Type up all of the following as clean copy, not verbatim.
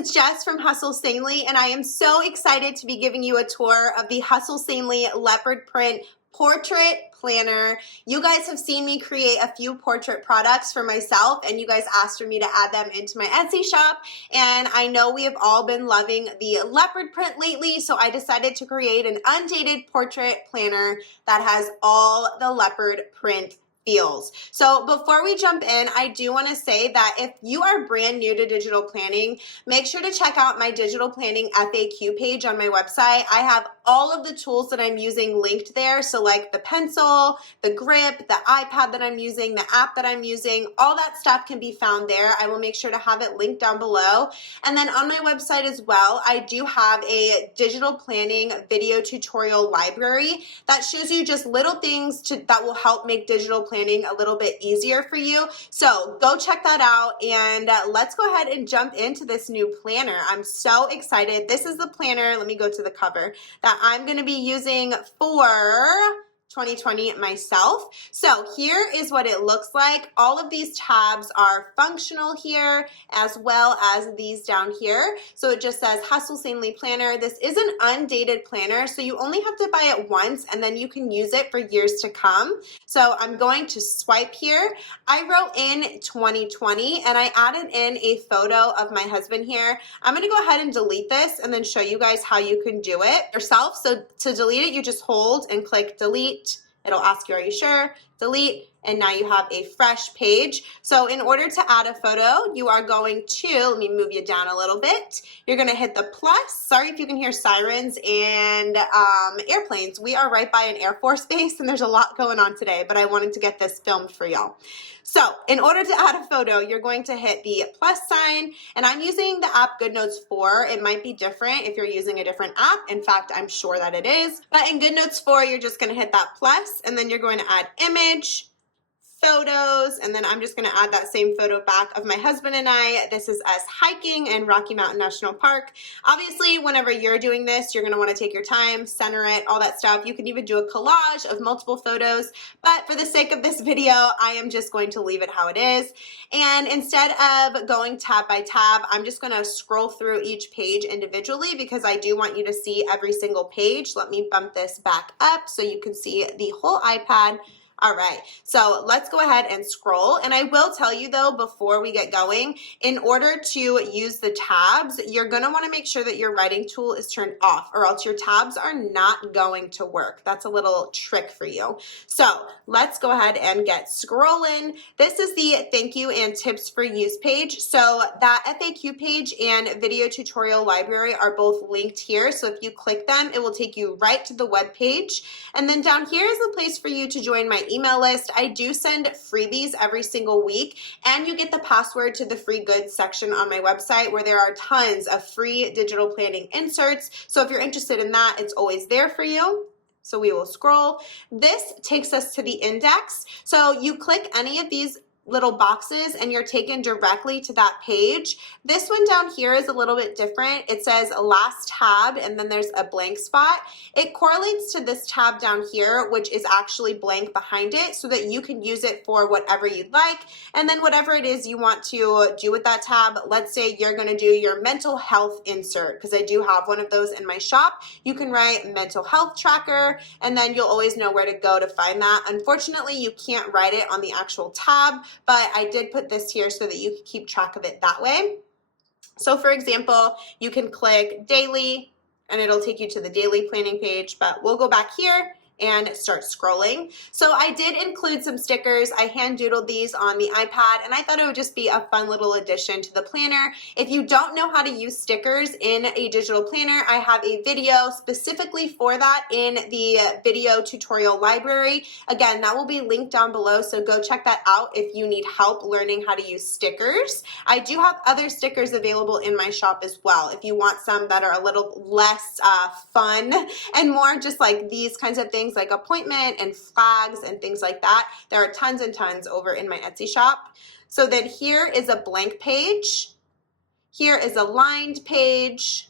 it's Jess from Hustle Sanely, and I am so excited to be giving you a tour of the Hustle Sanely Leopard Print Portrait Planner. You guys have seen me create a few portrait products for myself, and you guys asked for me to add them into my Etsy shop, and I know we have all been loving the leopard print lately, so I decided to create an undated portrait planner that has all the leopard print feels. So before we jump in, I do want to say that if you are brand new to digital planning, make sure to check out my digital planning FAQ page on my website. I have all of the tools that I'm using linked there. So like the pencil, the grip, the iPad that I'm using, the app that I'm using, all that stuff can be found there. I will make sure to have it linked down below. And then on my website as well, I do have a digital planning video tutorial library that shows you just little things that will help make digital planning a little bit easier for you. So go check that out, and let's go ahead and jump into this new planner. I'm so excited. This is the planner, let me go to the cover, that I'm going to be using for 2020 myself. So here is what it looks like. All of these tabs are functional here, as well as these down here. So it just says Hustle Sanely Planner. This is an undated planner, so you only have to buy it once and then you can use it for years to come. So I'm going to swipe here. I wrote in 2020 and I added in a photo of my husband here. I'm going to go ahead and delete this and then show you guys how you can do it yourself. So to delete it, you just hold and click delete. It'll ask you, are you sure? Delete, and now you have a fresh page. So in order to add a photo, you are going to, let me move you down a little bit. You're gonna hit the plus. Sorry if you can hear sirens and airplanes. We are right by an Air Force base and there's a lot going on today, but I wanted to get this filmed for y'all. So in order to add a photo, you're going to hit the plus sign, and I'm using the app GoodNotes 4. It might be different if you're using a different app. In fact, I'm sure that it is. But in GoodNotes 4, you're just gonna hit that plus, and then you're going to add image, photos, and then I'm just going to add that same photo back of my husband and I. This is us hiking in Rocky Mountain National Park. Obviously, whenever you're doing this, you're going to want to take your time, center it, all that stuff. You can even do a collage of multiple photos, but for the sake of this video, I am just going to leave it how it is. And instead of going tab by tab, I'm just going to scroll through each page individually because I do want you to see every single page. Let me bump this back up so you can see the whole iPad. All right, so let's go ahead and scroll. And I will tell you though, before we get going, in order to use the tabs, you're gonna wanna make sure that your writing tool is turned off or else your tabs are not going to work. That's a little trick for you. So let's go ahead and get scrolling. This is the thank you and tips for use page. So that FAQ page and video tutorial library are both linked here. So if you click them, it will take you right to the web page. And then down here is the place for you to join my email list. I do send freebies every single week, and you get the password to the free goods section on my website where there are tons of free digital planning inserts. So if you're interested in that, it's always there for you. So we will scroll. This takes us to the index. So you click any of these little boxes and you're taken directly to that page. This one down here is a little bit different. It says last tab and then there's a blank spot. It correlates to this tab down here, which is actually blank behind it so that you can use it for whatever you'd like. And then whatever it is you want to do with that tab, let's say you're going to do your mental health insert, because I do have one of those in my shop. You can write mental health tracker and then you'll always know where to go to find that. Unfortunately, you can't write it on the actual tab, but I did put this here so that you can keep track of it that way. So for example, you can click daily and it'll take you to the daily planning page, but we'll go back here and start scrolling. So I did include some stickers. I hand doodled these on the iPad and I thought it would just be a fun little addition to the planner. If you don't know how to use stickers in a digital planner, I have a video specifically for that in the video tutorial library. Again, that will be linked down below, so go check that out if you need help learning how to use stickers. I do have other stickers available in my shop as well if you want some that are a little less fun and more just like these kinds of things, like appointment and flags and things like that. There are tons and tons over in my Etsy shop. So then here is a blank page. Here is a lined page,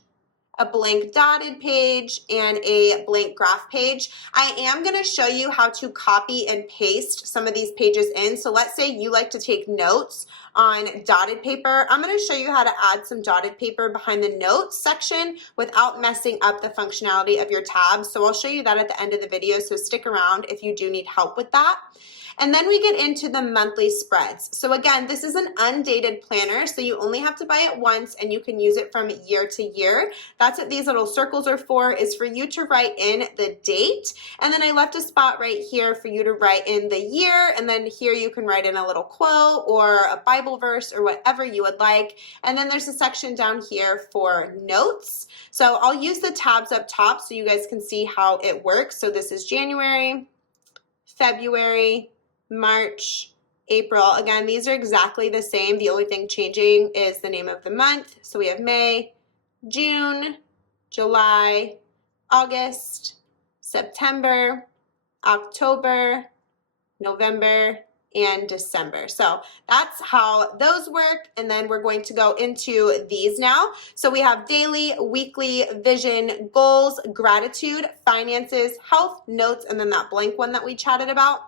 a blank dotted page, and a blank graph page. I am going to show you how to copy and paste some of these pages in. So let's say you like to take notes on dotted paper. I'm going to show you how to add some dotted paper behind the notes section without messing up the functionality of your tabs. So I'll show you that at the end of the video, so stick around if you do need help with that. And then we get into the monthly spreads. So again, this is an undated planner, so you only have to buy it once and you can use it from year to year. That's what these little circles are for, is for you to write in the date. And then I left a spot right here for you to write in the year, and then here you can write in a little quote or a Bible verse or whatever you would like. And then there's a section down here for notes. So I'll use the tabs up top so you guys can see how it works. So this is January, February, March, April. Again, these are exactly the same. The only thing changing is the name of the month. So we have May, June, July, August, September, October, November, and December. So that's how those work. And then we're going to go into these now. So we have daily, weekly, vision, goals, gratitude, finances, health, notes, and then that blank one that we chatted about.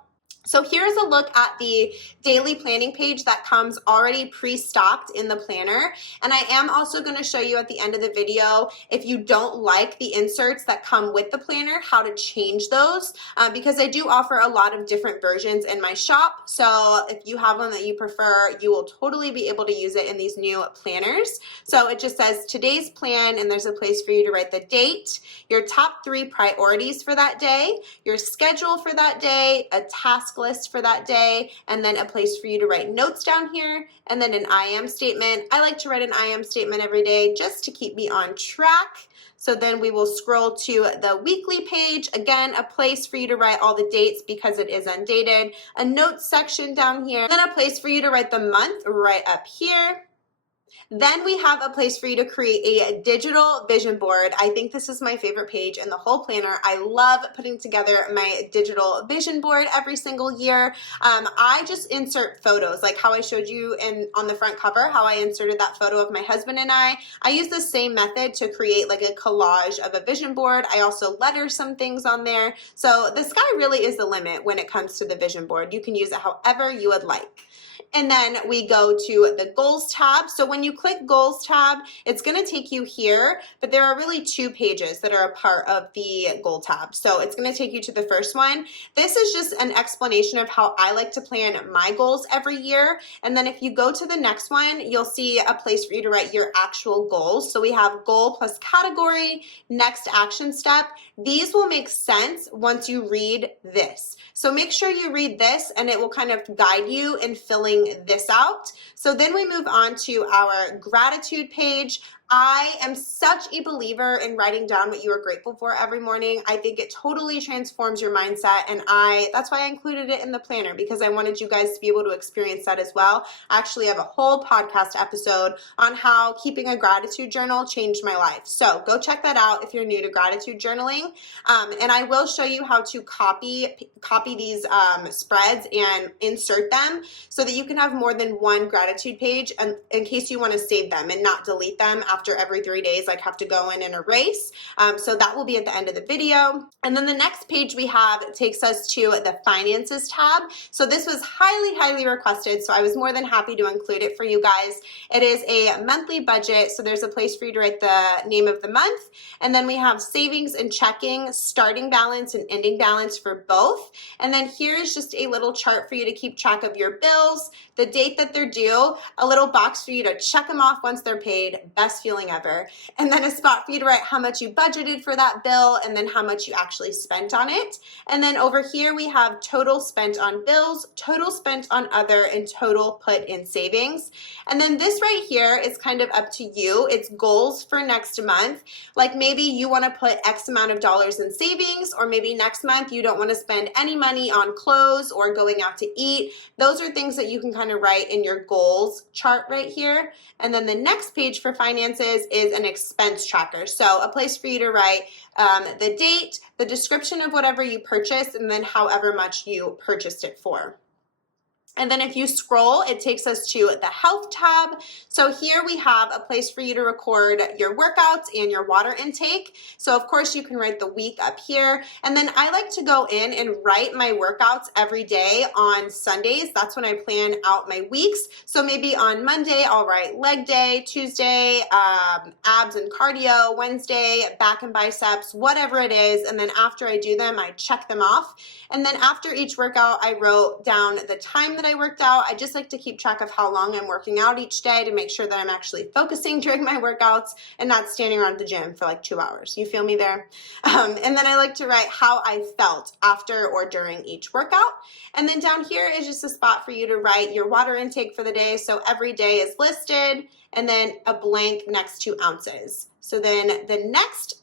So here's a look at the daily planning page that comes already pre-stocked in the planner. And I am also going to show you at the end of the video, if you don't like the inserts that come with the planner, how to change those, because I do offer a lot of different versions in my shop. So if you have one that you prefer, you will totally be able to use it in these new planners. So it just says today's plan, and there's a place for you to write the date, your top 3 priorities for that day, your schedule for that day, a task list for that day, and then a place for you to write notes down here, and then an I am statement. I like to write an I am statement every day just to keep me on track. So then we will scroll to the weekly page. Again, a place for you to write all the dates because it is undated, a notes section down here, and then a place for you to write the month right up here. Then we have a place for you to create a digital vision board. I think this is my favorite page in the whole planner. I love putting together my digital vision board every single year. I just insert photos, like how I showed you on the front cover, how I inserted that photo of my husband and I. I use the same method to create like a collage of a vision board. I also letter some things on there. So the sky really is the limit when it comes to the vision board. You can use it however you would like. And then we go to the goals tab. So when you click goals tab, it's going to take you here, but there are really 2 pages that are a part of the goal tab. So it's going to take you to the first one. This is just an explanation of how I like to plan my goals every year. And then if you go to the next one, you'll see a place for you to write your actual goals. So we have goal plus category, next action step. These will make sense once you read this. So make sure you read this, and it will kind of guide you in filling this out. So then we move on to our gratitude page. I am such a believer in writing down what you are grateful for every morning. I think it totally transforms your mindset, and that's why I included it in the planner, because I wanted you guys to be able to experience that as well. I actually have a whole podcast episode on how keeping a gratitude journal changed my life. So go check that out if you're new to gratitude journaling. And I will show you how to copy these spreads and insert them so that you can have more than one gratitude page, and in case you want to save them and not delete them after every 3 days, like have to go in and erase. So that will be at the end of the video. And then the next page we have takes us to the finances tab. So this was highly, highly requested, so I was more than happy to include it for you guys. It is a monthly budget, so there's a place for you to write the name of the month. And then we have savings and checking, starting balance and ending balance for both. And then here is just a little chart for you to keep track of your bills, the date that they're due, a little box for you to check them off once they're paid, best feeling ever, and then a spot for you to write how much you budgeted for that bill and then how much you actually spent on it. And then over here we have total spent on bills, total spent on other, and total put in savings. And then this right here is kind of up to you. It's goals for next month. Like maybe you want to put X amount of dollars in savings, or maybe next month you don't want to spend any money on clothes or going out to eat. Those are things that you can kind of write in your goals chart right here. And then the next page for finances is an expense tracker. So a place for you to write the date, the description of whatever you purchased, and then however much you purchased it for. And then if you scroll, it takes us to the health tab. So here we have a place for you to record your workouts and your water intake. So of course you can write the week up here. And then I like to go in and write my workouts every day on Sundays. That's when I plan out my weeks. So maybe on Monday, I'll write leg day, Tuesday, abs and cardio, Wednesday, back and biceps, whatever it is. And then after I do them, I check them off. And then after each workout, I wrote down the time that I worked out. I just like to keep track of how long I'm working out each day to make sure that I'm actually focusing during my workouts and not standing around the gym for like 2 hours. You feel me there? And then I like to write how I felt after or during each workout. And then down here is just a spot for you to write your water intake for the day. So every day is listed and then a blank next to ounces. So then the next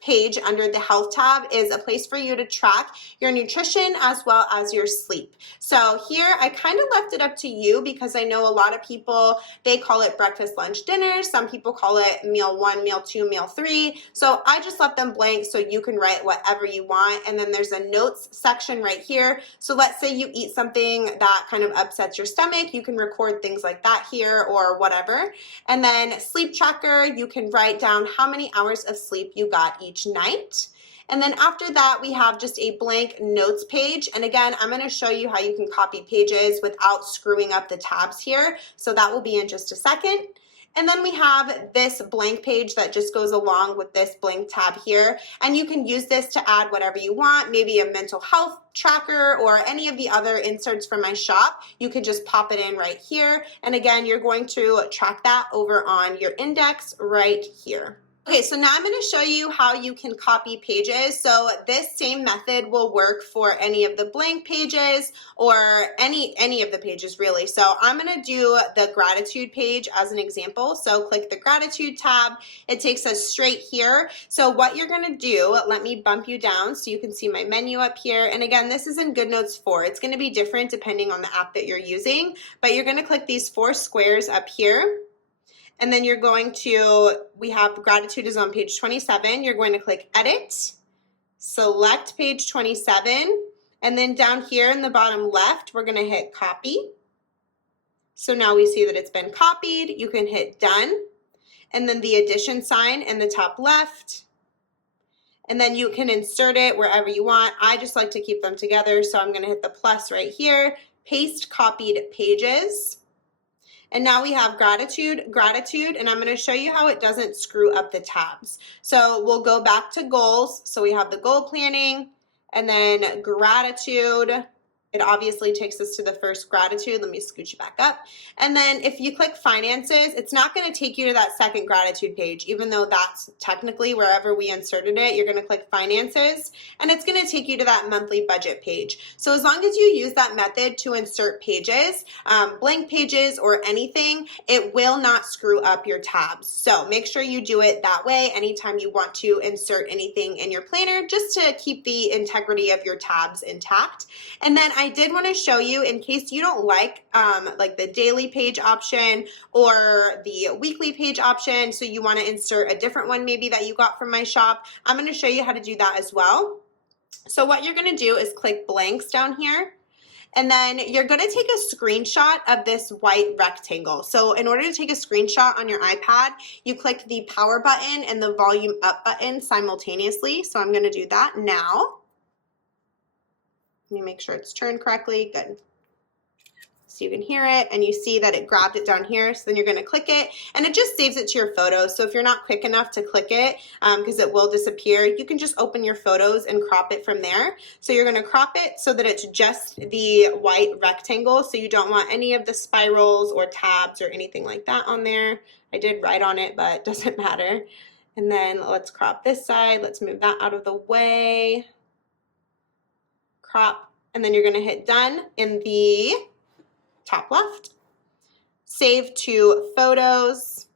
page under the health tab is a place for you to track your nutrition as well as your sleep. So here I kind of left it up to you because I know a lot of people, they call it breakfast, lunch, dinner. Some people call it meal 1, meal 2, meal 3. So I just left them blank so you can write whatever you want. And then there's a notes section right here. So let's say you eat something that kind of upsets your stomach. You can record things like that here or whatever. And then sleep tracker, you can write down how many hours of sleep you got each night. And then after that, we have just a blank notes page. And again, I'm going to show you how you can copy pages without screwing up the tabs here. So that will be in just a second. And then we have this blank page that just goes along with this blank tab here. And you can use this to add whatever you want, maybe a mental health tracker or any of the other inserts from my shop. You can just pop it in right here. And again, you're going to track that over on your index right here. Okay, so now I'm going to show you how you can copy pages. So this same method will work for any of the blank pages or any of the pages really. So I'm going to do the gratitude page as an example. So click the gratitude tab. It takes us straight here. So what you're going to do, let me bump you down so you can see my menu up here. And again, this is in GoodNotes 4. It's going to be different depending on the app that you're using, but you're going to click these 4 squares up here. And then you're going to, we have gratitude is on page 27. You're going to click edit, select page 27, and then down here in the bottom left, we're going to hit copy. So now we see that it's been copied. You can hit done, and then the addition sign in the top left. And then you can insert it wherever you want. I just like to keep them together. So I'm going to hit the plus right here, paste copied pages. And now we have gratitude, and I'm going to show you how it doesn't screw up the tabs. So we'll go back to goals. So we have the goal planning and then gratitude. It obviously takes us to the first gratitude. Let me scooch it back up. And then if you click finances, it's not going to take you to that second gratitude page, even though that's technically wherever we inserted it. You're going to click finances, and it's going to take you to that monthly budget page. So as long as you use that method to insert pages, blank pages or anything, it will not screw up your tabs. So make sure you do it that way anytime you want to insert anything in your planner, just to keep the integrity of your tabs intact. And then I did want to show you, in case you don't like the daily page option or the weekly page option, so you want to insert a different one maybe that you got from my shop, I'm going to show you how to do that as well. So what you're going to do is click blanks down here. And then you're going to take a screenshot of this white rectangle. So in order to take a screenshot on your iPad, you click the power button and the volume up button simultaneously. So I'm going to do that now. Let me make sure it's turned correctly. Good. So you can hear it and you see that it grabbed it down here. So then you're going to click it and it just saves it to your photos. So if you're not quick enough to click it, because it will disappear, you can just open your photos and crop it from there. So you're going to crop it so that it's just the white rectangle. So you don't want any of the spirals or tabs or anything like that on there. I did write on it, but it doesn't matter. And then let's crop this side. Let's move that out of the way. Crop, and then you're going to hit done in the top left. Save to photos.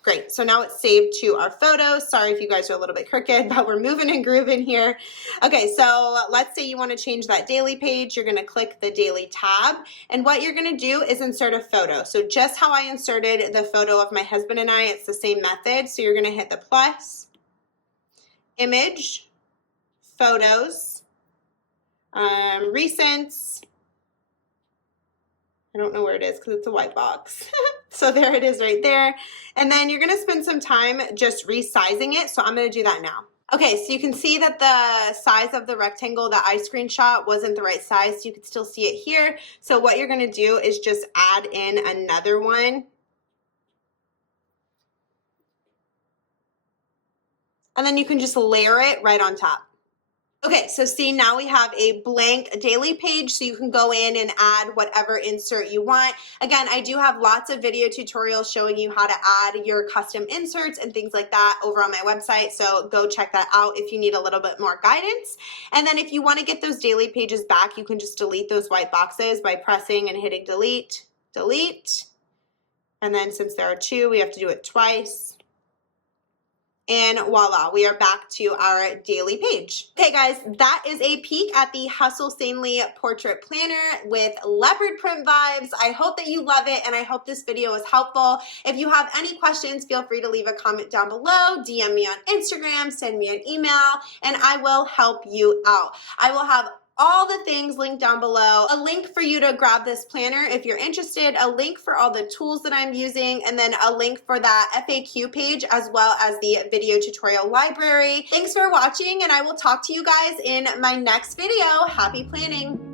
Great, so now it's saved to our photos. Sorry if you guys are a little bit crooked, but we're moving and grooving here. Okay, so let's say you want to change that daily page. You're going to click the daily tab, and what you're going to do is insert a photo. So just how I inserted the photo of my husband and I, it's the same method. So you're going to hit the plus, image, photos, recents, I don't know where it is because it's a white box. So there it is right there. And then you're gonna spend some time just resizing it. So I'm gonna do that now. Okay, so you can see that the size of the rectangle that I screenshot wasn't the right size. So you can still see it here. So what you're gonna do is just add in another one. And then you can just layer it right on top. Okay, so see, now we have a blank daily page, so you can go in and add whatever insert you want. Again, I do have lots of video tutorials showing you how to add your custom inserts and things like that over on my website, so go check that out if you need a little bit more guidance. And then if you want to get those daily pages back, you can just delete those white boxes by pressing and hitting delete, delete. And then since there are two, we have to do it twice. And voila, we are back to our daily page. Okay guys, that is a peek at the Hustle Sanely Portrait Planner with leopard print vibes. I hope that you love it and I hope this video was helpful. If you have any questions, feel free to leave a comment down below, DM me on Instagram, send me an email, and I will help you out. I will have all the things linked down below, a link for you to grab this planner if you're interested, a link for all the tools that I'm using, and then a link for that FAQ page as well as the video tutorial library. Thanks for watching and I will talk to you guys in my next video. Happy planning!